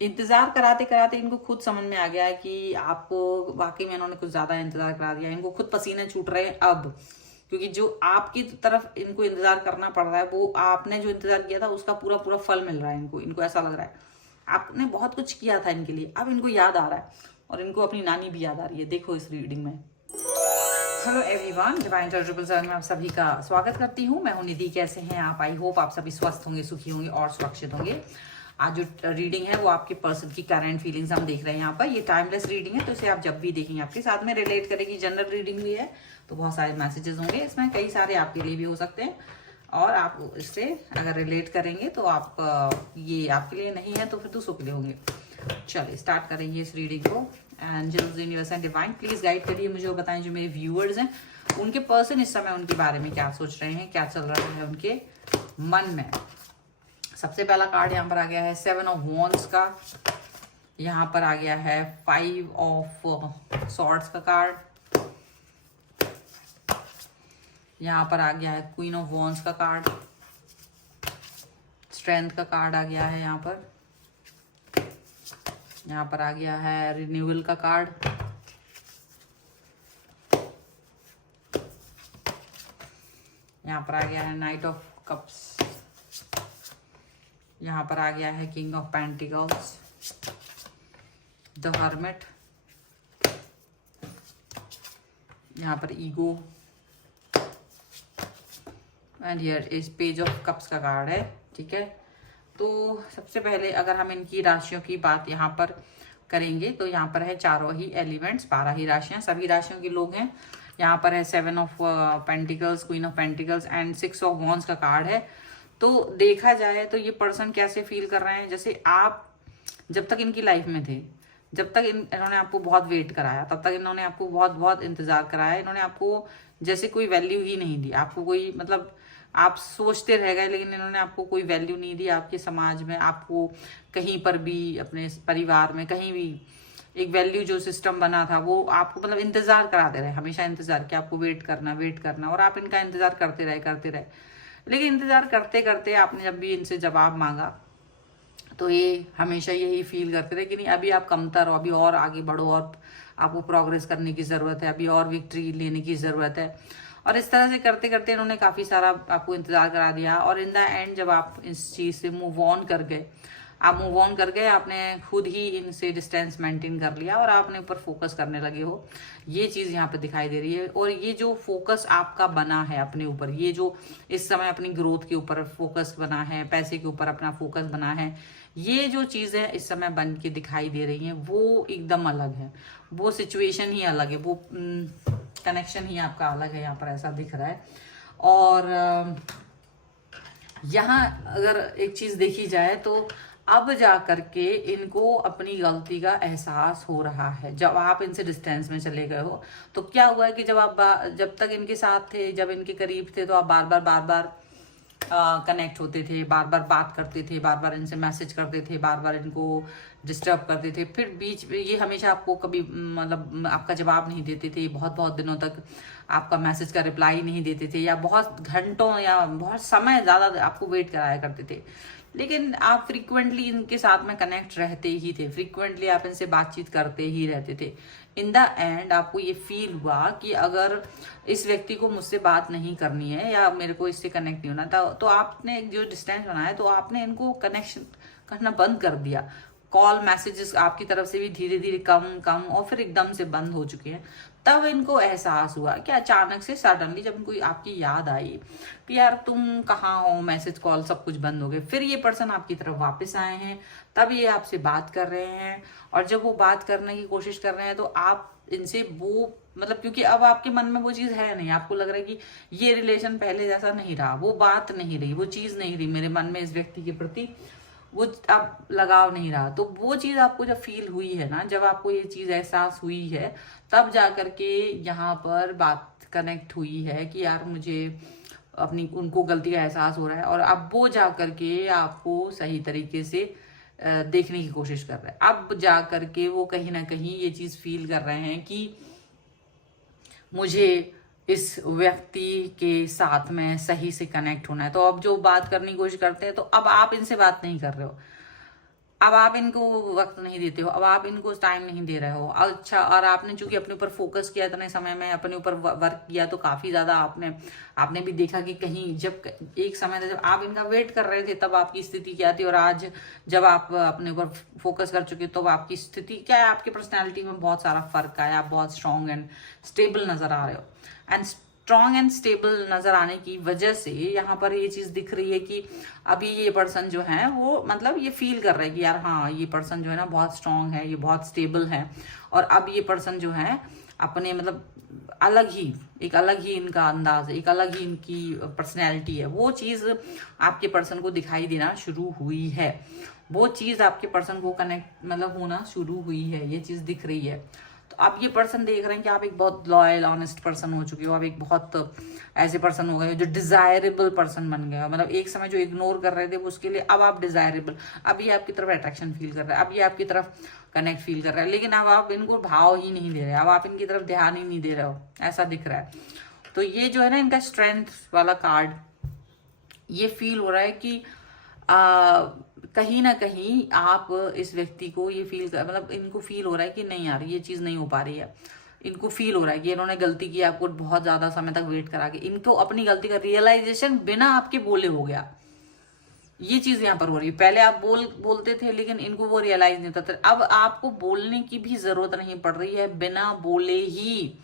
इंतजार कराते कराते इनको खुद समझ में आ गया है कि आपको वाकई में इन्होंने कुछ ज्यादा इंतजार करा दिया, इनको खुद पसीने छूट रहे हैं अब, क्योंकि जो आपकी तरफ इनको इंतजार करना पड़ रहा है वो आपने जो इंतजार किया था उसका पूरा पूरा फल मिल रहा है इनको। इनको ऐसा लग रहा है आपने बहुत कुछ किया था इनके लिए, अब इनको याद आ रहा है और इनको अपनी नानी भी याद आ रही है। देखो इस रीडिंग में। Hello everyone, divine triple seven में आप सभी का स्वागत करती हूँ। मैं हूँ निधि। कैसे हैं आप? आई होप आप सभी स्वस्थ होंगे, सुखी होंगे और सुरक्षित होंगे। आज जो रीडिंग है वो आपके पर्सन की करंट फीलिंग्स हम देख रहे हैं यहाँ पर। ये टाइमलेस रीडिंग है तो इसे आप जब भी देखेंगे आपके साथ में रिलेट करेगी। जनरल रीडिंग भी है तो बहुत सारे मैसेजेस होंगे इसमें, कई सारे आपके लिए भी हो सकते हैं और आप इससे अगर रिलेट करेंगे तो आप ये आपके लिए नहीं है तो फिर दूसरों के लिए होंगे। चलिए स्टार्ट करेंगे इस रीडिंग को। Angels, universe and divine please guide करिए मुझे और बताएं जो मेरे व्यूअर्स हैं उनके पर्सन इस समय उनके बारे में क्या सोच रहे हैं, क्या चल रहा है उनके मन में। सबसे पहला कार्ड यहाँ पर आ गया है 7 ऑफ वॉन्ड्स का। यहाँ पर आ गया है 5 ऑफ सॉर्ड्स का कार्ड। यहाँ पर आ गया है क्वीन ऑफ वॉन्ड्स का कार्ड। स्ट्रेंथ का कार्ड आ गया है यहाँ पर। यहाँ पर आ गया है रिन्यूअल का कार्ड। यहाँ पर आ गया है नाइट ऑफ कप्स। यहाँ पर आ गया है king of pentacles, the hermit. यहाँ पर ईगो एंड हियर इस पेज ऑफ कप्स का कार्ड है। ठीक है, तो सबसे पहले अगर हम इनकी राशियों की बात यहाँ पर करेंगे तो यहाँ पर है चारों ही एलिमेंट्स, 12 ही राशियां, सभी राशियों के लोग हैं। यहाँ पर है 7 of pentacles, queen of pentacles and 6 of wands का कार्ड है। तो देखा जाए तो ये पर्सन कैसे फील कर रहे हैं, जैसे आप जब तक इनकी लाइफ में थे, जब तक इन्होंने आपको बहुत वेट कराया, तब तक इन्होंने आपको बहुत बहुत इंतजार कराया। इन्होंने आपको जैसे कोई वैल्यू ही नहीं दी, आपको कोई मतलब आप सोचते रह गए, लेकिन इन्होंने आपको कोई वैल्यू नहीं दी। आपके समाज में आपको कहीं पर भी, अपने परिवार में कहीं भी एक वैल्यू जो सिस्टम बना था वो आपको मतलब इंतजार कराते रहे, हमेशा इंतजार किया, आपको वेट करना और आप इनका इंतजार करते रहे। लेकिन इंतजार करते करते आपने जब भी इनसे जवाब मांगा तो ये हमेशा यही फील करते रहे कि नहीं अभी आप कमतर हो, अभी और आगे बढ़ो और आपको प्रोग्रेस करने की ज़रूरत है, अभी और विक्ट्री लेने की ज़रूरत है। और इस तरह से करते करते इन्होंने काफ़ी सारा आपको इंतज़ार करा दिया और इन द एंड जब आप इस चीज़ से मूव ऑन कर गए, आपने खुद ही इनसे डिस्टेंस मेंटेन कर लिया और आपने ऊपर फोकस करने लगे हो। ये चीज़ यहाँ पे दिखाई दे रही है। और ये जो फोकस आपका बना है अपने ऊपर, ये जो इस समय अपनी ग्रोथ के ऊपर फोकस बना है, पैसे के ऊपर अपना फोकस बना है, ये जो चीज़ें इस समय बन के दिखाई दे रही हैं वो एकदम अलग है, वो सिचुएशन ही अलग है, वो कनेक्शन ही आपका अलग है, यहाँ पर ऐसा दिख रहा है। और यहाँ अगर एक चीज़ देखी जाए तो अब जा करके इनको अपनी गलती का एहसास हो रहा है। जब आप इनसे डिस्टेंस में चले गए हो तो क्या हुआ है कि जब तक इनके साथ थे, जब इनके करीब थे तो आप बार बार कनेक्ट होते थे, बार बार बात करते थे, बार बार इनसे मैसेज करते थे, बार बार इनको डिस्टर्ब करते थे। फिर बीच में ये हमेशा आपको कभी मतलब आपका जवाब नहीं देते थे, बहुत बहुत दिनों तक आपका मैसेज का रिप्लाई नहीं देते थे, या बहुत घंटों या बहुत समय ज़्यादा आपको वेट कराया करते थे। लेकिन आप फ्रीक्वेंटली इनके साथ में कनेक्ट रहते ही थे, फ्रीक्वेंटली आप इनसे बातचीत करते ही रहते थे। इन द एंड आपको ये फील हुआ कि अगर इस व्यक्ति को मुझसे बात नहीं करनी है या मेरे को इससे कनेक्ट नहीं होना था, तो आपने जो डिस्टेंस बनाया तो आपने इनको कनेक्शन करना बंद कर दिया। कॉल मैसेजेस आपकी तरफ से भी धीरे धीरे कम और फिर एकदम से बंद हो चुके हैं। तब इनको एहसास हुआ कि अचानक से सडनली जब इनको आपकी याद आई कि यार तुम कहाँ हो, मैसेज कॉल सब कुछ बंद हो गए। फिर ये पर्सन आपकी तरफ वापस आए हैं, तब ये आपसे बात कर रहे हैं। और जब वो बात करने की कोशिश कर रहे हैं तो आप इनसे वो मतलब क्योंकि अब आपके मन में वो चीज़ है नहीं, आपको लग रहा है कि ये रिलेशन पहले जैसा नहीं रहा, वो बात नहीं रही, वो चीज़ नहीं रही मेरे मन में इस व्यक्ति के प्रति, वो अब लगाव नहीं रहा। तो वो चीज़ आपको जब फील हुई है ना, जब आपको ये चीज़ एहसास हुई है, तब जा करके यहाँ पर बात कनेक्ट हुई है कि यार मुझे अपनी उनको गलती का एहसास हो रहा है। और अब वो जा करके आपको सही तरीके से देखने की कोशिश कर रहे हैं। अब जा करके वो कहीं ना कहीं ये चीज़ फील कर रहे हैं कि मुझे इस व्यक्ति के साथ में सही से कनेक्ट होना है। तो अब जो बात करने की कोशिश करते हैं तो अब आप इनसे बात नहीं कर रहे हो, अब आप इनको वक्त नहीं देते हो, अब आप इनको टाइम नहीं दे रहे हो। अच्छा, और आपने चूंकि अपने ऊपर फोकस किया इतने समय में, अपने ऊपर वर्क किया, तो काफी ज्यादा आपने भी देखा कि कहीं जब एक समय था जब आप इनका वेट कर रहे थे तब आपकी स्थिति क्या थी, और आज जब आप अपने ऊपर फोकस कर चुके तो आपकी स्थिति क्या है। आपकी पर्सनैलिटी में बहुत सारा फर्क आया, आप बहुत स्ट्रांग एंड स्टेबल नजर आ रहे हो। एंड स्ट्रॉन्ग एंड स्टेबल नजर आने की वजह से यहाँ पर ये चीज दिख रही है कि अभी ये पर्सन जो है वो मतलब ये फील कर रहा है कि यार हाँ, ये पर्सन जो है ना बहुत स्ट्रांग है, ये बहुत स्टेबल है। और अब ये पर्सन जो है अपने मतलब एक अलग ही इनका अंदाज है, एक अलग ही इनकी पर्सनैलिटी है। वो चीज आपके पर्सन को दिखाई देना शुरू हुई है, वो चीज आपके पर्सन को कनेक्ट मतलब होना शुरू हुई है, ये चीज दिख रही है। तो अब ये पर्सन देख रहे हैं कि आप एक बहुत लॉयल ऑनेस्ट पर्सन हो चुके हो, आप एक बहुत ऐसे पर्सन हो गए जो डिजायरेबल पर्सन बन गए हो। मतलब एक समय जो इग्नोर कर रहे थे उसके लिए अब आप डिजायरेबल, अब ये आपकी तरफ अट्रैक्शन फील कर रहा है, अब ये आपकी तरफ कनेक्ट फील कर रहा है, लेकिन अब आप इनको भाव ही नहीं दे रहे, अब आप इनकी तरफ ध्यान ही नहीं दे रहे हो, ऐसा दिख रहा है। तो ये जो है ना इनका स्ट्रेंथ वाला कार्ड, ये फील हो रहा है कि कहीं ना कहीं आप इस व्यक्ति को ये फील मतलब इनको फील हो रहा है कि नहीं यार ये चीज नहीं हो पा रही है। इनको फील हो रहा है कि इन्होंने गलती की, आपको बहुत ज्यादा समय तक वेट करा के, इनको अपनी गलती का रियलाइजेशन बिना आपके बोले हो गया। ये चीज यहाँ पर हो रही है। पहले आप बोलते थे लेकिन इनको वो रियलाइज नहीं होता था। अब आपको बोलने की भी जरूरत नहीं पड़ रही है, बिना बोले ही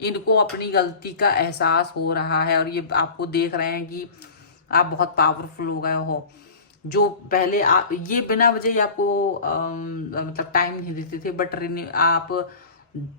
इनको अपनी गलती का एहसास हो रहा है। और ये आपको देख रहे हैं कि आप बहुत पावरफुल हो गए हो। जो पहले आप ये बिना वजह ही आपको मतलब टाइम नहीं देते थे, बट आप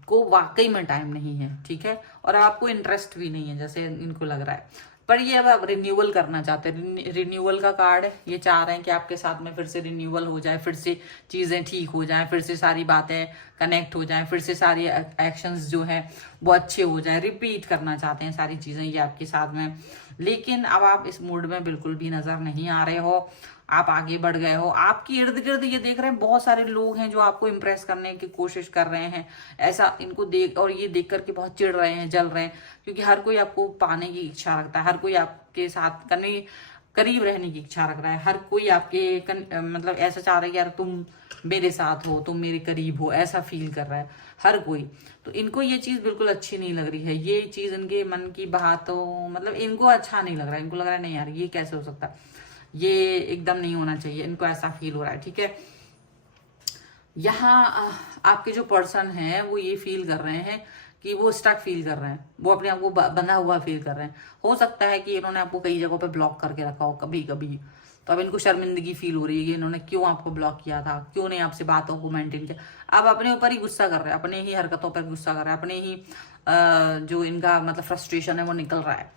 को वाकई में टाइम नहीं है, ठीक है, और आपको इंटरेस्ट भी नहीं है जैसे इनको लग रहा है। पर ये अब आप रिन्यूअल करना चाहते हैं, रिन्यूअल का कार्ड है। ये चाह रहे हैं कि आपके साथ में फिर से रिन्यूअल हो जाए, फिर से चीजें ठीक हो जाएं, फिर से सारी बातें कनेक्ट हो जाएं, फिर से सारी एक्शंस जो है वो अच्छे हो जाएं। रिपीट करना चाहते हैं सारी चीजें ये आपके साथ में, लेकिन अब आप इस मूड में बिल्कुल भी नजर नहीं आ रहे हो। आप आगे बढ़ गए हो। आपकी इर्द गिर्द ये देख रहे हैं बहुत सारे लोग हैं जो आपको इम्प्रेस करने की कोशिश कर रहे हैं। ऐसा इनको देख और ये देख करके बहुत चिढ़ रहे हैं, जल रहे हैं, क्योंकि हर कोई आपको पाने की इच्छा रखता है, हर कोई आपके साथ करीब रहने की इच्छा रख रहा है, हर कोई आपके मतलब ऐसा चाह रहा है कि यार तुम मेरे साथ हो, तुम मेरे करीब हो, ऐसा फील कर रहा है हर कोई। तो इनको ये चीज बिल्कुल अच्छी नहीं लग रही है। ये चीज इनके मन की बातों मतलब इनको अच्छा नहीं लग रहा है। इनको लग रहा है नहीं यार ये कैसे हो सकता है, ये एकदम नहीं होना चाहिए। इनको ऐसा फील हो रहा है, ठीक है। यहाँ आपके जो पर्सन है वो ये फील कर रहे हैं कि वो स्टक फील कर रहे हैं, वो अपने आप को बंधा हुआ फील कर रहे हैं। हो सकता है कि इन्होंने आपको कई जगहों पे ब्लॉक करके रखा हो कभी कभी, तो अब इनको शर्मिंदगी फील हो रही है कि इन्होंने क्यों आपको ब्लॉक किया था, क्यों नहीं आपसे बातों को मेंटेन किया। अब अपने ऊपर ही गुस्सा कर रहे हैं, अपने ही हरकतों पर गुस्सा कर रहे हैं, अपने ही जो इनका मतलब फ्रस्ट्रेशन है वो निकल रहा है।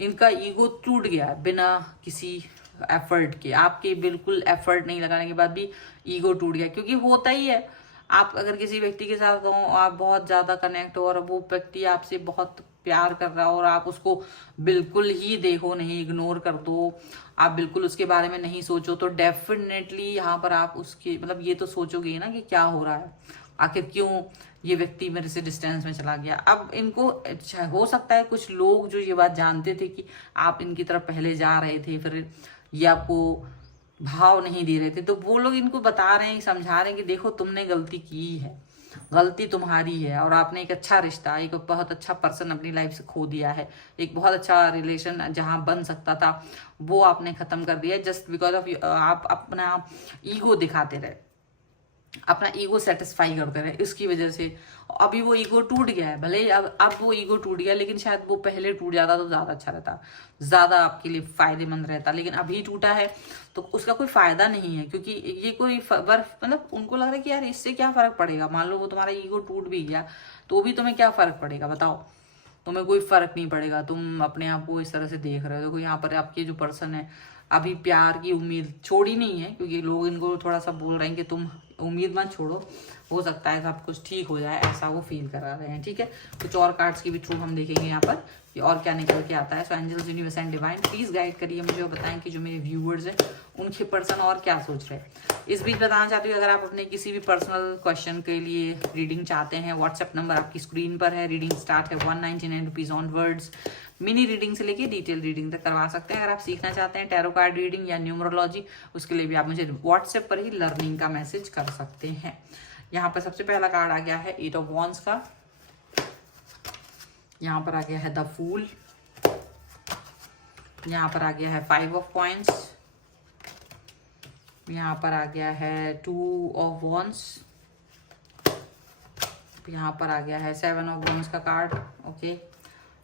इनका ईगो टूट गया है बिना किसी एफर्ट के, आपके बिल्कुल एफर्ट नहीं लगाने के बाद भी ईगो टूट गया। क्योंकि होता ही है, आप अगर किसी व्यक्ति के साथ हो, आप बहुत ज्यादा कनेक्ट हो और वो व्यक्ति आपसे बहुत प्यार कर रहा हो और आप उसको बिल्कुल ही देखो नहीं, इग्नोर कर दो, आप बिल्कुल उसके बारे में नहीं सोचो, तो डेफिनेटली यहाँ पर आप उसके मतलब ये तो सोचोगे ना कि क्या हो रहा है, आखिर क्यों ये व्यक्ति मेरे से डिस्टेंस में चला गया। अब इनको हो सकता है कुछ लोग जो ये बात जानते थे कि आप इनकी तरफ पहले जा रहे थे, फिर ये आपको भाव नहीं दे रहे थे, तो वो लोग इनको बता रहे हैं, समझा रहे हैं कि देखो तुमने गलती की है, गलती तुम्हारी है, और आपने एक अच्छा रिश्ता, एक बहुत अच्छा पर्सन अपनी लाइफ से खो दिया है। एक बहुत अच्छा रिलेशन जहां बन सकता था वो आपने खत्म कर दिया जस्ट बिकॉज ऑफ आप अपना ईगो दिखाते रहे, अपना ईगो सेटिस्फाई करते रहे, इसकी वजह से अभी वो ईगो टूट गया है। भले अब वो ईगो टूट गया, लेकिन शायद वो पहले टूट जाता तो ज्यादा अच्छा रहता, ज्यादा आपके लिए फायदेमंद रहता, लेकिन अभी टूटा है तो उसका कोई फायदा नहीं है। क्योंकि ये कोई मतलब उनको लग रहा है कि यार इससे क्या फर्क पड़ेगा, मान लो वो तुम्हारा ईगो टूट भी गया तो भी तुम्हें क्या फर्क पड़ेगा, बताओ, तुम्हें कोई फर्क नहीं पड़ेगा, तुम अपने आप को इस तरह से देख रहे हो। देखो यहाँ पर आपके जो पर्सन है अभी प्यार की उम्मीद छोड़ी नहीं है, क्योंकि लोग इनको थोड़ा सा बोल रहे हैं कि तुम उम्मीद मत छोड़ो, हो सकता है सब कुछ ठीक हो जाए, ऐसा वो फील करा रहे हैं, ठीक है। कुछ और कार्ड्स के भी थ्रू हम देखेंगे यहाँ पर कि और क्या निकल के आता है। So angels, universe and divine please guide करिए मुझे और बताएं कि जो मेरे व्यूअर्स हैं उनके पर्सन और क्या सोच रहे हैं। इस बीच बताना चाहती हूँ, अगर आप अपने किसी भी पर्सनल क्वेश्चन के लिए रीडिंग चाहते हैं, व्हाट्सएप नंबर आपकी स्क्रीन पर है। रीडिंग स्टार्ट है 199 रुपीज ऑनवर्ड्स। मिनी रीडिंग से लेके डिटेल रीडिंग तक करवा सकते हैं। अगर आप सीखना चाहते हैं टैरो कार्ड रीडिंग या न्यूमरोलॉजी, उसके लिए भी आप मुझे व्हाट्सएप पर ही लर्निंग का मैसेज कर सकते हैं। यहाँ पर सबसे पहला कार्ड आ गया है 8 ऑफ वॉन्ड्स का। यहाँ पर आ गया है द फूल। यहाँ पर आ गया है 5 ऑफ कॉइंस। यहाँ पर आ गया है 2 ऑफ वॉन्ड्स। यहाँ पर आ गया है 7 ऑफ वॉन्ड्स का कार्ड। ओके,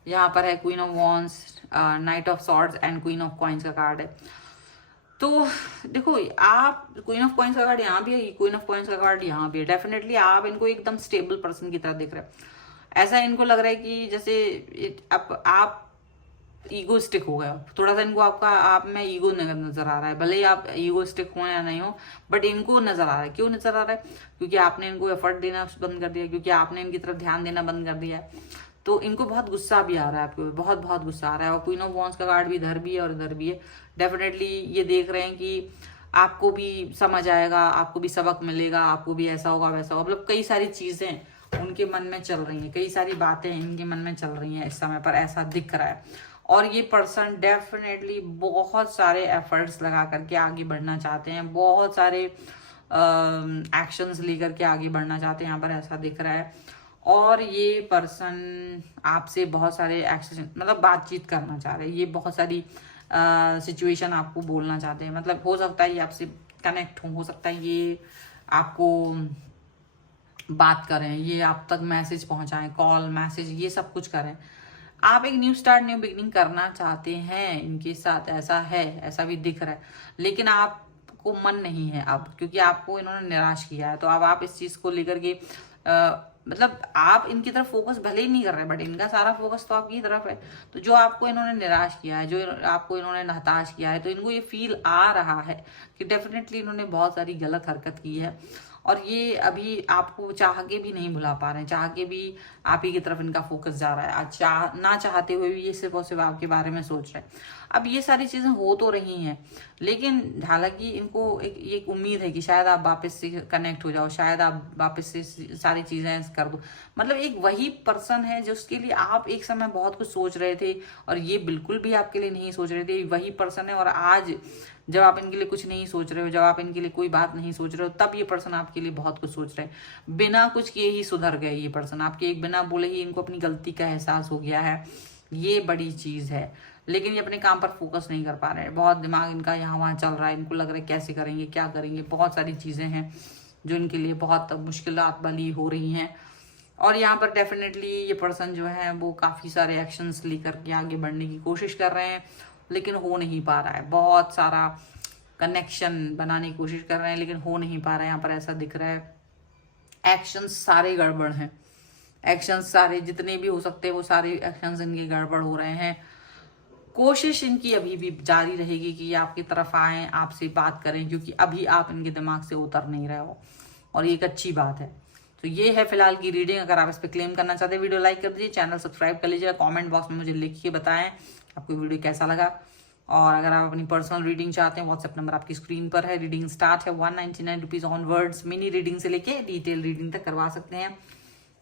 यहाँ पर है queen of wands, night of swords and queen of coins का कार्ड है। तो देखो, आप क्वीन ऑफ कॉइंस का कार्ड यहाँ भी है, क्वीन ऑफ कॉइंस का कार्ड यहाँ भी है। डेफिनेटली आप इनको एकदम स्टेबल पर्सन की तरह देख रहे हैं। ऐसा इनको लग रहा है कि जैसे आप ईगोस्टिक हो गए थोड़ा सा। इनको आपका आप में ईगो नजर आ रहा है, भले ही आप ईगोस्टिक हो या नहीं हो, बट इनको नजर आ रहा है। क्यों नजर आ रहा है? क्योंकि आपने इनको एफर्ट देना बंद कर दिया, क्योंकि आपने इनकी तरफ ध्यान देना बंद कर दिया है। तो इनको बहुत गुस्सा भी आ रहा है आपके, बहुत बहुत गुस्सा आ रहा है। और क्वीन ऑफ वॉन्ड्स का कार्ड भी इधर भी है और इधर भी है। डेफिनेटली ये देख रहे हैं कि आपको भी समझ आएगा, आपको भी सबक मिलेगा, आपको भी ऐसा होगा वैसा होगा। मतलब कई सारी चीजें उनके मन में चल रही हैं, कई सारी बातें इनके मन में चल रही हैं इस समय पर, ऐसा दिख रहा है। और ये पर्सन डेफिनेटली बहुत सारे एफर्ट्स लगा करके आगे बढ़ना चाहते हैं, बहुत सारे एक्शंस लेकर के आगे बढ़ना चाहते हैं, यहाँ पर ऐसा दिख रहा है। और ये पर्सन आपसे बहुत सारे एक्शन, मतलब बातचीत करना चाह रहे हैं। ये बहुत सारी सिचुएशन आपको बोलना चाहते हैं। मतलब हो सकता है ये आपसे कनेक्ट हो सकता है ये आपको बात करें, ये आप तक मैसेज पहुंचाएं, कॉल मैसेज ये सब कुछ करें। आप एक न्यू स्टार्ट, न्यू बिगिनिंग करना चाहते हैं इनके साथ, ऐसा है, ऐसा भी दिख रहा है। लेकिन आपको मन नहीं है अब, क्योंकि आपको इन्होंने निराश किया है। तो अब आप इस चीज को लेकर के मतलब आप इनकी तरफ फोकस भले ही नहीं कर रहे, बट इनका सारा फोकस तो आपकी तरफ है। तो जो आपको इन्होंने निराश किया है, जो आपको इन्होंने हताश किया है, तो इनको ये फील आ रहा है कि डेफिनेटली इन्होंने बहुत सारी गलत हरकत की है। और ये अभी आपको चाह के भी नहीं भुला पा रहे हैं, चाह के भी आप ही की तरफ इनका फोकस जा रहा है। ना चाहते हुए भी ये सिर्फ और सिर्फ आपके बारे में सोच रहे हैं। अब ये सारी चीजें हो तो रही हैं, लेकिन हालांकि इनको एक उम्मीद है कि शायद आप वापस से कनेक्ट हो जाओ, शायद आप वापस से सारी चीजें कर दो। मतलब एक वही पर्सन है जिसके लिए आप एक समय बहुत कुछ सोच रहे थे और ये बिल्कुल भी आपके लिए नहीं सोच रहे थे। वही पर्सन है, और आज जब आप इनके लिए कुछ नहीं सोच रहे हो, जब आप इनके लिए कोई बात नहीं सोच रहे हो, तब ये पर्सन आपके लिए बहुत कुछ सोच रहे हैं। बिना कुछ किए ही सुधर गए ये पर्सन, आपके एक बिना बोले ही इनको अपनी गलती का एहसास हो गया है। ये बड़ी चीज है। लेकिन ये अपने काम पर फोकस नहीं कर पा रहे हैं, बहुत दिमाग इनका यहाँ वहाँ चल रहा है। इनको लग रहा है कैसे करेंगे, क्या करेंगे, बहुत सारी चीजें हैं जो इनके लिए बहुत मुश्किलात वाली हो रही हैं। और यहाँ पर डेफिनेटली ये पर्सन जो है वो काफी सारे एक्शंस लेकर के आगे बढ़ने की कोशिश कर रहे हैं, लेकिन हो नहीं पा रहा है। बहुत सारा कनेक्शन बनाने की कोशिश कर रहे हैं, लेकिन हो नहीं पा रहा है। यहाँ पर ऐसा दिख रहा है एक्शंस सारे गड़बड़ हैं, एक्शंस सारे जितने भी हो सकते हैं वो सारे एक्शंस इनके गड़बड़ हो रहे हैं। कोशिश इनकी अभी भी जारी रहेगी कि ये आपकी तरफ आए, आपसे बात करें, क्योंकि अभी आप इनके दिमाग से उतर नहीं रहे हो, और ये एक अच्छी बात है। तो ये है फिलहाल की रीडिंग। अगर आप इस पर क्लेम करना चाहते हैं, वीडियो लाइक कर दीजिए, चैनल सब्सक्राइब कर लीजिए, कमेंट बॉक्स में मुझे लिख के बताएं आपको वीडियो कैसा लगा। और अगर आप अपनी पर्सनल रीडिंग चाहते हैं, व्हाट्सएप नंबर आपकी स्क्रीन पर है। रीडिंग स्टार्ट है 199 रुपीज ऑनवर्ड्स। मिनी रीडिंग से लेके डिटेल रीडिंग तक करवा सकते हैं।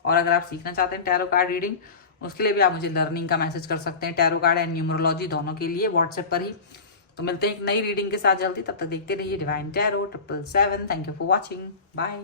और अगर आप सीखना चाहते हैं टैरो कार्ड रीडिंग, उसके लिए भी आप मुझे लर्निंग का मैसेज कर सकते हैं, टैरो कार्ड एंड न्यूमरोलॉजी दोनों के लिए व्हाट्सएप पर ही। तो मिलते हैं एक नई रीडिंग के साथ जल्दी, तब तक देखते रहिए divine tarot 777। Thank you for watching, bye.